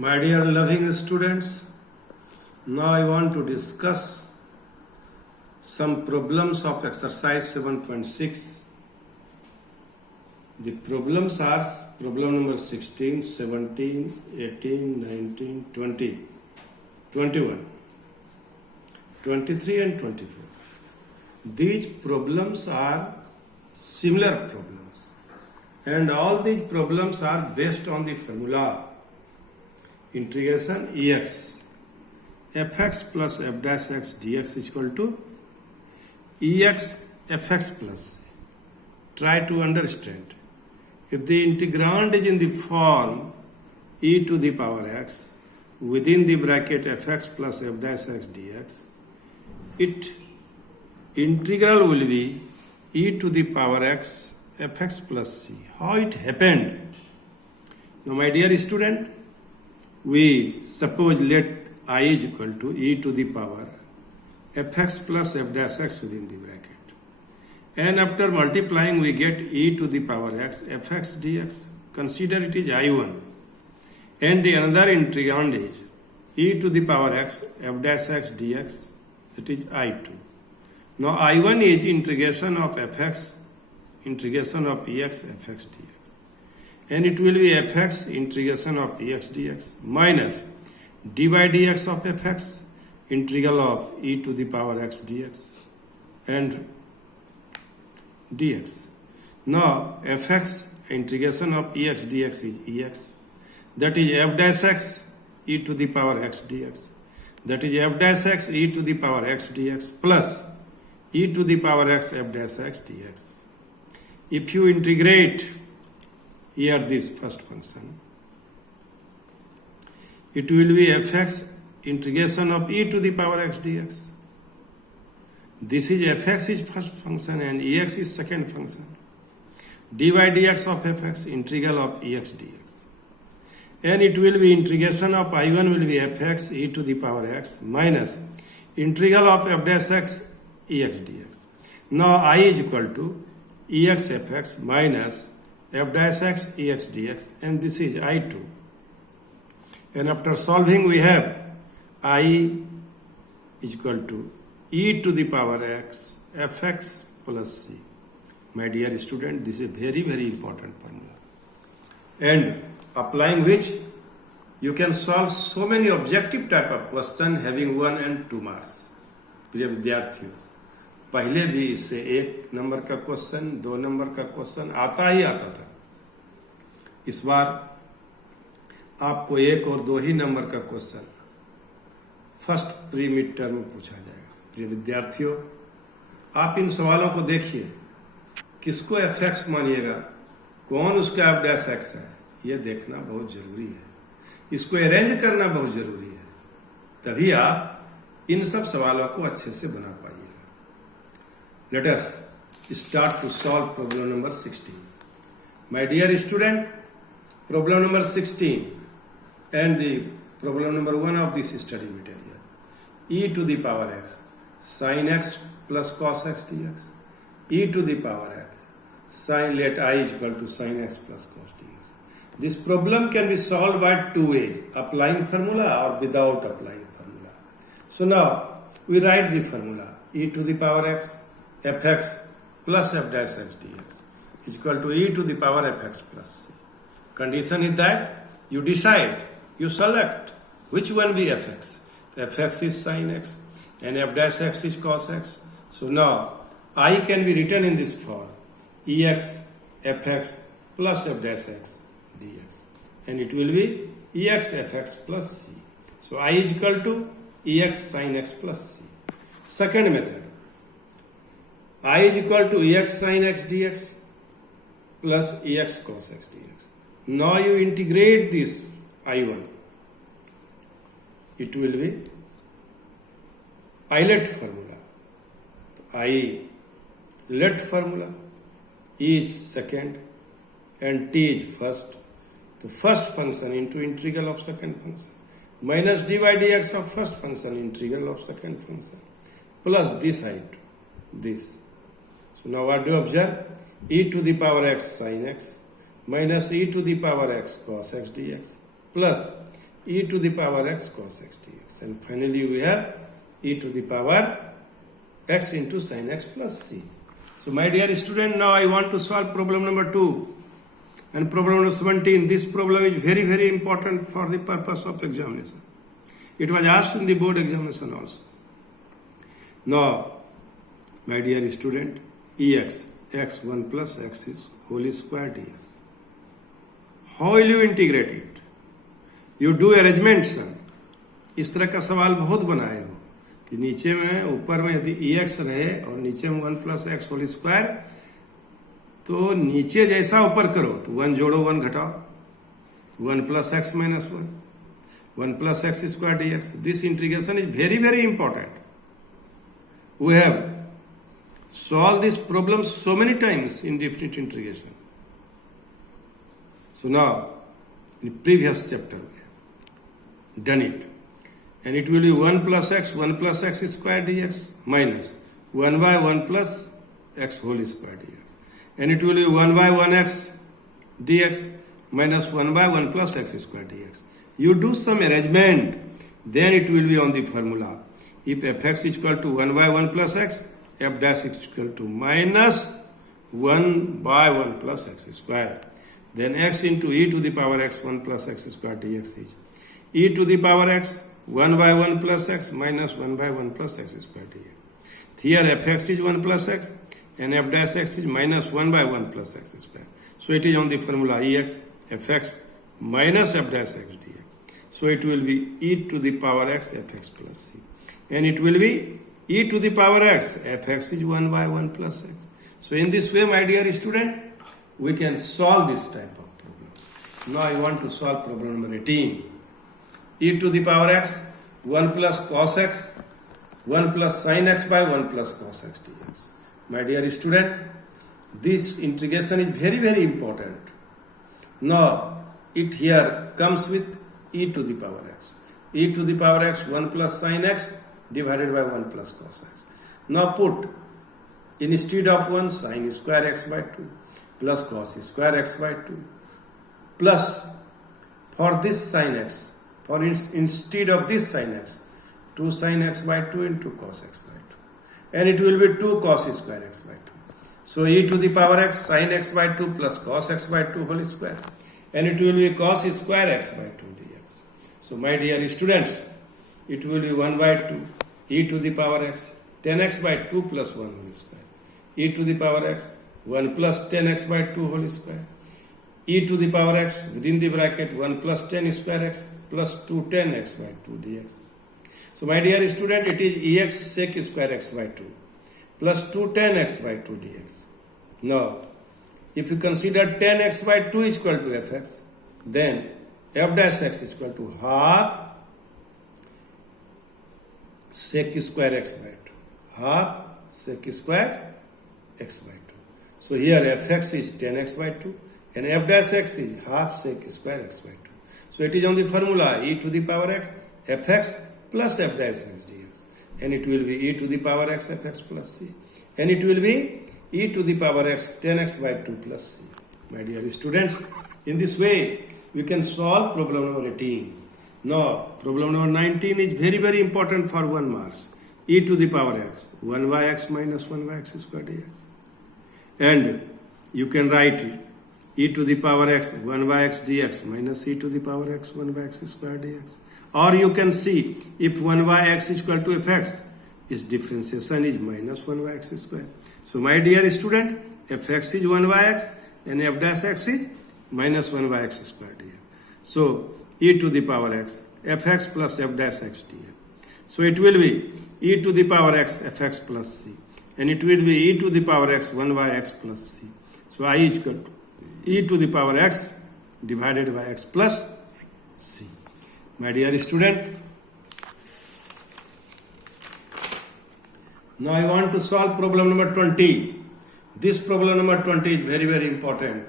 My dear loving students, now I want to discuss some problems of exercise 7.6. The problems are problem number 16, 17, 18, 19, 20, 21, 23 and 24. These problems are similar problems and all these problems are based on the formula integration ex fx plus f dash x dx is equal to ex fx plus. Try to understand. If the integrand is in the form e to the power x within the bracket fx plus f dash x dx, it integral will be e to the power x fx plus c. How it happened? Now my dear student, we suppose let I is equal to e to the power fx plus f dash x within the bracket. And after multiplying we get e to the power x fx dx. Consider it is I1. And the another integrand is e to the power x f dash x dx, that is I2. Now I1 is integration of fx, integration of ex fx dx. And it will be fx integration of ex dx minus dy dx of fx integral of e to the power x dx and dx. Now fx integration of ex dx is ex, that is f dash x e to the power x dx, that is f dash x e to the power x dx plus e to the power x f dash x dx. If you integrate here this first function, it will be fx integration of e to the power x dx. This is fx is first function and ex is second function. Dy dx of fx integral of ex dx. And it will be integration of I1 will be fx e to the power x minus integral of f dash x ex dx. Now I is equal to ex fx minus f dash x ex dx, and this is I2. And after solving we have I is equal to e to the power x fx plus c. My dear student, this is very important formula, and applying which you can solve so many objective type of question having 1 and 2 marks. प्रिय विद्यार्थियों, पहले भी इससे 1 number का question, 2 number का question आता ही आता था. इस बार आपको 1 और 2 ही नंबर का question first pre mid term में पूछा जाएगा. प्रिय विद्यार्थियों, आप इन सवालों को देखिए. किसको fx मानिएगा, कौन उसका f dash x है, यह देखना बहुत जरूरी है. इसको अरेंज करना बहुत जरूरी है, तभी आप इन सब सवालों को अच्छे से बना पाइएगा. Let us start to solve problem number 16. My dear student, problem number 16 and the problem number 1 of this study material. E to the power x sin x plus cos x dx. E to the power x sin, let I is equal to sin x plus cos dx. This problem can be solved by 2 ways, applying formula or without applying formula. So now we write the formula e to the power x fx plus f dash x dx is equal to e to the power fx plus c. Condition is that you decide, you select which one be fx. The fx is sin x and f dash x is cos x. So now I can be written in this form ex fx plus f dash x dx, and it will be ex fx plus c. So I is equal to ex sin x plus c. Second method, I is equal to ex sin x dx plus ex cos x dx. Now you integrate this I1. It will be Eilert formula. Eilert formula, E is second and t is first. The first function into integral of second function minus dy dx of first function integral of second function plus this I2, this. So now what do you observe? E to the power x sin x minus e to the power x cos x dx plus e to the power x cos x dx. And finally we have e to the power x into sin x plus c. So my dear student, now I want to solve problem number 2. And problem number 17. This problem is very, very important for the purpose of examination. It was asked in the board examination also. Now, my dear student, ex, x1 plus x is whole square dx. How will you integrate it? You do arrangement, sir. इस तरह का सवाल बहुत बनाए हो कि नीचे में ऊपर में यदि ex रहे और नीचे में 1 प्लस एक्स होल स्क्वायर, तो नीचे जैसा ऊपर करो तो 1 जोड़ो 1 घटाओ 1 plus x minus 1 plus x square dx. This integration is very, very important. We have solved this problem so many times in different integration. So now, in previous chapter, we have done it. And it will be 1 plus x square dx minus 1 by 1 plus x whole square dx. And it will be 1 by 1x dx minus 1 by 1 plus x square dx. You do some arrangement, then it will be on the formula. If fx is equal to 1 by 1 plus x, f dash is equal to minus 1 by 1 plus x square. Then x into e to the power x 1 plus x square dx is e to the power x 1 by 1 plus x minus 1 by 1 plus x square dx. Here fx is 1 plus x and f dash x is minus 1 by 1 plus x square. So it is on the formula ex fx minus f dash x dx. So it will be e to the power x fx plus c. And it will be e to the power x fx is 1 by 1 plus x. So in this way, my dear student, we can solve this type of problem. Now I want to solve problem number 18. E to the power x 1 plus cos x 1 plus sin x by 1 plus cos x dx. My dear student, this integration is very, very important. Now it here comes with e to the power x. E to the power x 1 plus sin x divided by 1 plus cos x. Now put instead of 1 sin square x by 2 plus cos square x by 2 plus for this sin x, for instead of this sin x, 2 sin x by 2 into cos x by 2. And it will be 2 cos square x by 2. So e to the power x sin x by 2 plus cos x by 2 whole square. And it will be cos square x by 2 dx. So my dear students, it will be 1 by 2 e to the power x 10x by 2 plus 1 whole square. E to the power x 1 plus 10x by 2 whole square. E to the power x within the bracket 1 plus 10 square x plus 2 10x by 2 dx. So my dear student, it is ex sec square x by 2 plus 2 10x by 2 dx. Now, if you consider 10x by 2 is equal to fx, then f dash x is equal to half sec square x by 2. Half sec square x by 2. So here fx is 10x by 2 and f dash x is half sec square x by 2. So it is on the formula e to the power x fx plus f dash x dx. And it will be e to the power x fx plus c. And it will be e to the power x 10x by 2 plus c. My dear students, in this way we can solve problem number 18. Now problem number 19 is very, very important for 1 marks. E to the power x 1 by x minus 1 by x square dx. And you can write e to the power x 1 by x dx minus e to the power x 1 by x square dx. Or you can see if 1 by x is equal to fx, its differentiation is minus 1 by x square. So my dear student, fx is 1 by x and f dash x is minus 1 by x square dx. So e to the power x fx plus f dash x dx. So it will be e to the power x fx plus c. And it will be e to the power x 1 by x plus c. So I is equal to e to the power x divided by x plus c. My dear student, now I want to solve problem number 20. This problem number 20 is very, very important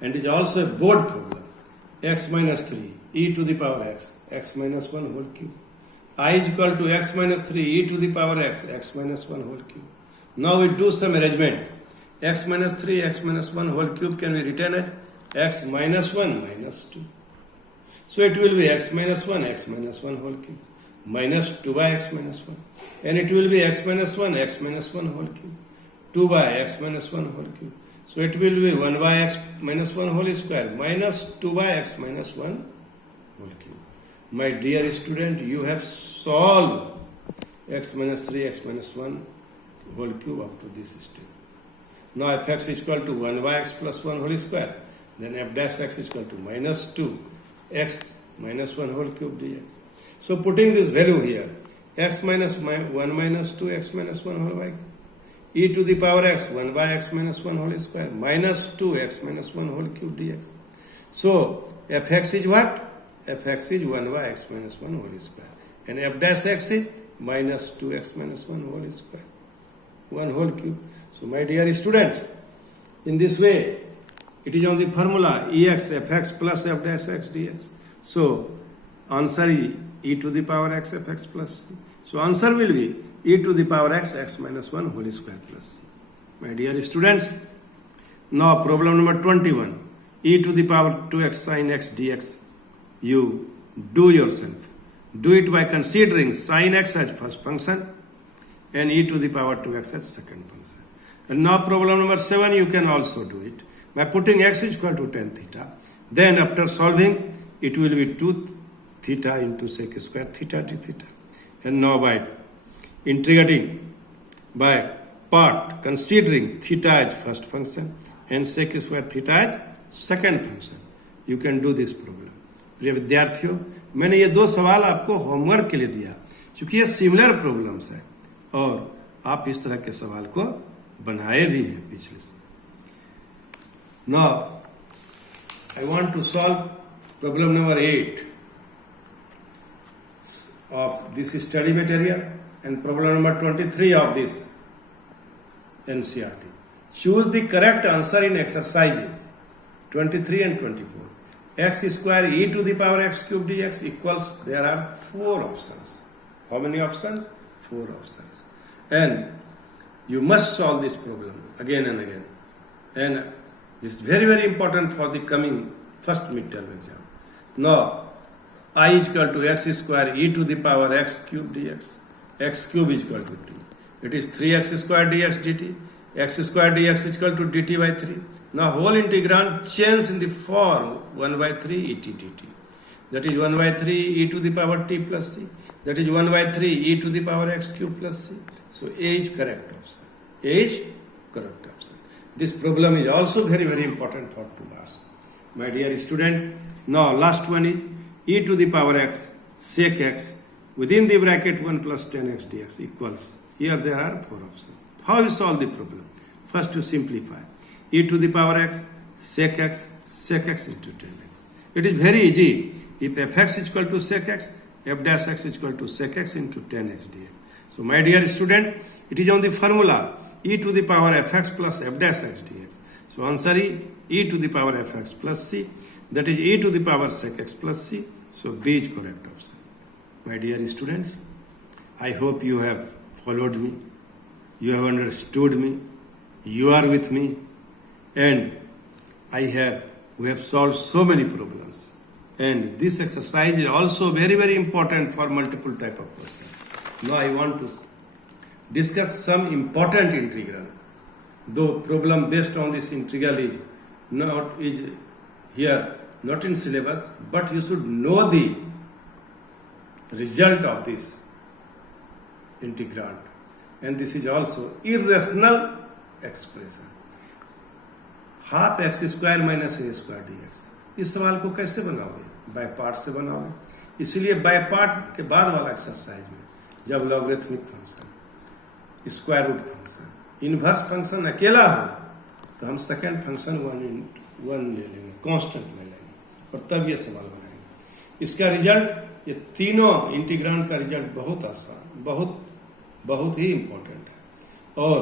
and is also a board problem. X minus 3 e to the power x minus 1 whole cube. I is equal to x minus 3 e to the power x minus 1 whole cube. Now we do some arrangement. X minus 3 x minus 1 whole cube can be written as x minus 1 minus 2. So So it will be x minus 1 whole cube minus 2 by x minus 1. And it will be x minus 1 whole cube 2 by x minus 1 whole cube. So it will be 1 by x minus 1 whole square minus 2 by x minus 1 whole cube. My dear student, you have solved x minus 3 x minus 1 whole cube up to this step. Now fx is equal to 1 by x plus 1 whole square. Then f dash x is equal to minus 2 x minus 1 whole cube dx. So putting this value here, x minus 1 minus 2 x minus 1 whole by e to the power x 1 by x minus 1 whole square minus 2 x minus 1 whole cube dx. So fx is what? Fx is 1 by x minus 1 whole square. And f dash x is minus 2x minus 1 whole square, 1 whole cube. So my dear students, in this way, it is on the formula ex fx plus f dash x dx. So answer is e to the power x fx plus c. So answer will be e to the power x x minus 1 whole square plus c. My dear students, now problem number 21, e to the power 2x sin x dx. You do yourself. Do it by considering sin x as first function and e to the power 2x as second function. And now problem number 7, you can also do it by putting x is equal to tan theta. Then after solving, it will be 2 theta into sec square theta d theta. And now by integrating by part, considering theta as first function and sec square theta as second function, you can do this problem. प्रिय विद्यार्थियों, मैंने ये 2 सवाल आपको homework के लिए दिया क्योंकि ये सिमिलर प्रॉब्लम्स है और आप इस तरह के सवाल को बनाए भी हैं पिछले से. Now I want to solve problem number 8 of this study material and problem number 23 of this NCERT. Choose the correct answer in exercises 23 and 24. X square e to the power x cube dx equals, there are 4 options. How many options? 4 options. And you must solve this problem again and again. And this is very, very important for the coming first midterm exam. Now, I is equal to x square e to the power x cube dx. X cube is equal to 2. It is 3x square dx dt. X square dx is equal to dt by 3. Now whole integrand change in the form 1 by 3 et dt. That is 1 by 3 e to the power t plus c. That is 1 by 3 e to the power x cube plus c. So A is correct option. A is correct option. This problem is also very, very important for 2 marks. My dear student, now last one is e to the power x sec x within the bracket 1 plus 10x dx equals. Here there are 4 options. How you solve the problem? First you simplify. E to the power x sec x into 10x. It is very easy. If fx is equal to sec x, f dash x is equal to sec x into 10x dx. So my dear student, it is on the formula e to the power fx plus f dash x dx. So answer is e to the power fx plus c. That is e to the power sec x plus c. So B is correct option. My dear students, I hope you have followed me. You have understood me. You are with me. And we have solved so many problems. And this exercise is also very, very important for multiple type of questions. Now I want to discuss some important integral. Though problem based on this integral is here not in syllabus, but you should know the result of this integrand. And this is also irrational expression. Half x square minus A square dx. इस सवाल को कैसे बनाओगे? By part से बनाओगे. इसलिए by part के बाद वाला एक्सरसाइज में जब logarithmic function, square root function, inverse function अकेला हो तो हम सेकेंड फंक्शन 1 ले लेंगे, कांस्टेंट ले लेंगे और तब ये सवाल बनाएंगे. इसका रिजल्ट, ये तीनों इंटीग्रांड का रिजल्ट बहुत आसान, बहुत ही इंपॉर्टेंट है. और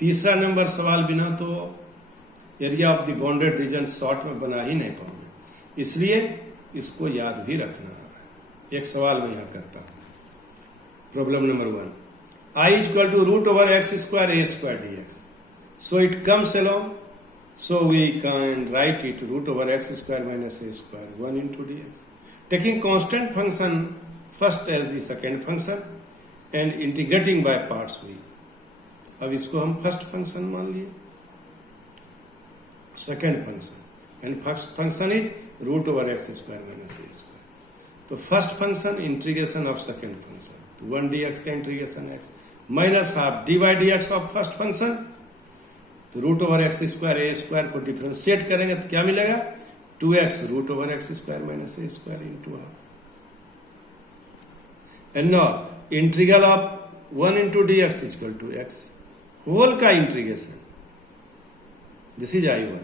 तीसरा नंबर सवाल बिना तो area of the bounded reason short में बना ही नहीं पाओगे. इसलिए इसको याद भी रखना है. एक सवाल मैं यहां करता हूं. Problem number 1, I is equal to root over x square a square dx. So it comes along So we can write it root over x square minus a square 1 into dx. Taking constant function first as the second function and integrating by parts we. अब इसको हम first function मान लिए, second function and first function is root over x square minus A square. तो first function integration of second function, तो 1 dx का integration x minus half dy dx of first function. तो root over x square A square को differentiate करेंगे तो क्या मिलेगा, 2x root over x square minus A square into half. And now integral of 1 into dx equal to x whole का integration. This is I1.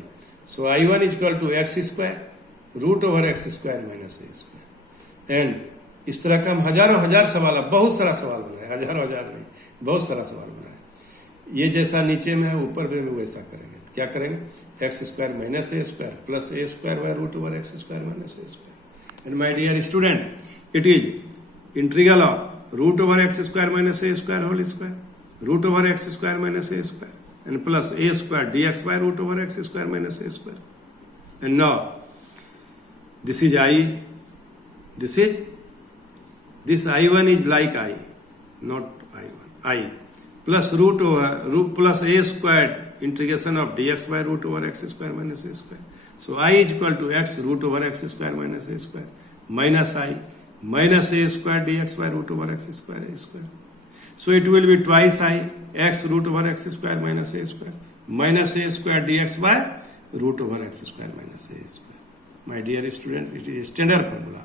So I1 equal to x square root over x square minus A square. And इस तरह का हम हजार सवाल, बहुत सारा सवाल बनाए, हजार नहीं, बहुत सारा सवाल बनाए. ये जैसा नीचे में है ऊपर में वैसा करेंगे. क्या करेंगे, x square minus A square plus A square by root over x square minus A square. And my dear student, it is integral of root over x square minus A square whole square root over x square minus A square and plus A square dx by root over x square minus A square. And now this is I, this I1 is like I, not I1, I plus root plus a squared integration of dx by root over x square minus a square. So I is equal to x root over x square minus a square minus I minus a square dx by root over x square a square. So it will be twice I x root over x square minus a square minus a square dx by root over x square minus a square. My dear students, it is standard formula.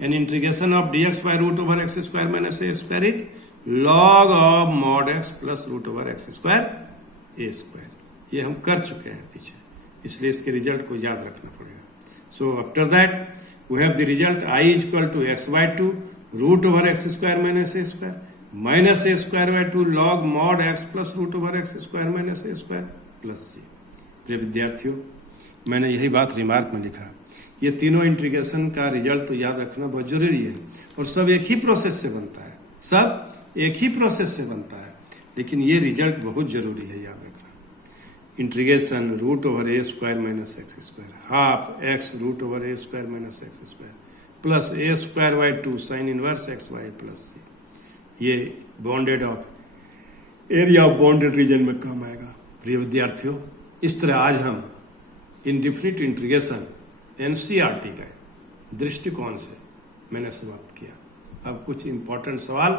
And integration of dx by root over x square minus a square is log of mod x plus root over x square a square. ये हम कर चुके हैं पीछे, इसलिए इसके result को याद रखना पड़ेगा. So after that we have the result I is equal to x by 2 root over x square minus a square minus a square by 2 log mod x plus root over x square minus a square plus c. प्रिय विद्यार्थियों, मैंने यही बात remark में लिखा. ये तीनों integration का रिजल्ट तो याद रखना बहुत जरूरी है, और सब एक ही प्रोसेस से बनता है, सब एक ही प्रोसेस से बनता है, लेकिन ये रिजल्ट बहुत जरूरी है याद रखना. Integration root over A square minus X square half X root over A square minus X square plus A square by 2 sine inverse X Y plus C. ये bounded of area of bounded region में काम आएगा. प्रिय विद्यार्थियों, इस तरह आज हम इनडिफिनिट इंटीग्रेशन एनसीईआरटी का दृष्टिकोण से मैंने समाप्त किया. अब कुछ इंपॉर्टेंट सवाल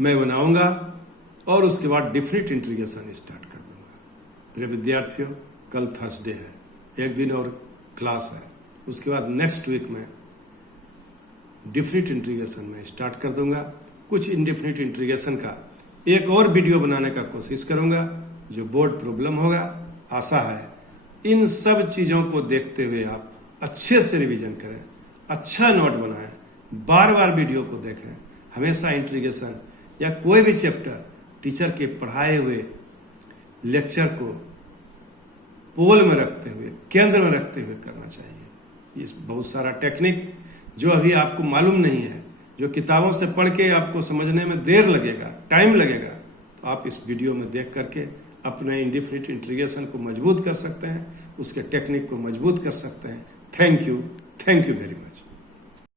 मैं बनाऊंगा और उसके बाद डिफिनिट इंटीग्रेशन स्टार्ट कर दूंगा. प्रिय विद्यार्थियों, कल थर्सडे है, एक दिन और क्लास है, उसके बाद नेक्स्ट वीक में डिफिनिट इंटीग्रेशन में स्टार्ट कर दूंगा. कुछ इनडिफिनिट इंटीग्रेशन का एक और वीडियो बनाने का कोशिश करूंगा जो बोर्ड प्रॉब्लम होगा. आशा है इन सब चीजों को देखते हुए आप अच्छे से रिवीजन करें, अच्छा नोट बनाएं, बार बार वीडियो को देखें. हमेशा इंटीग्रेशन या कोई भी चैप्टर टीचर के पढ़ाए हुए लेक्चर को पोल में रखते हुए, केंद्र में रखते हुए करना चाहिए. इस बहुत सारा टेक्निक जो अभी आपको मालूम नहीं है, जो किताबों से पढ़ के आपको समझने में देर लगेगा, टाइम लगेगा, तो आप इस वीडियो में देख करके अपने इनडिफिनिट इंटीग्रेशन को मजबूत कर सकते हैं, उसके टेक्निक को मजबूत कर सकते हैं. Thank you very much.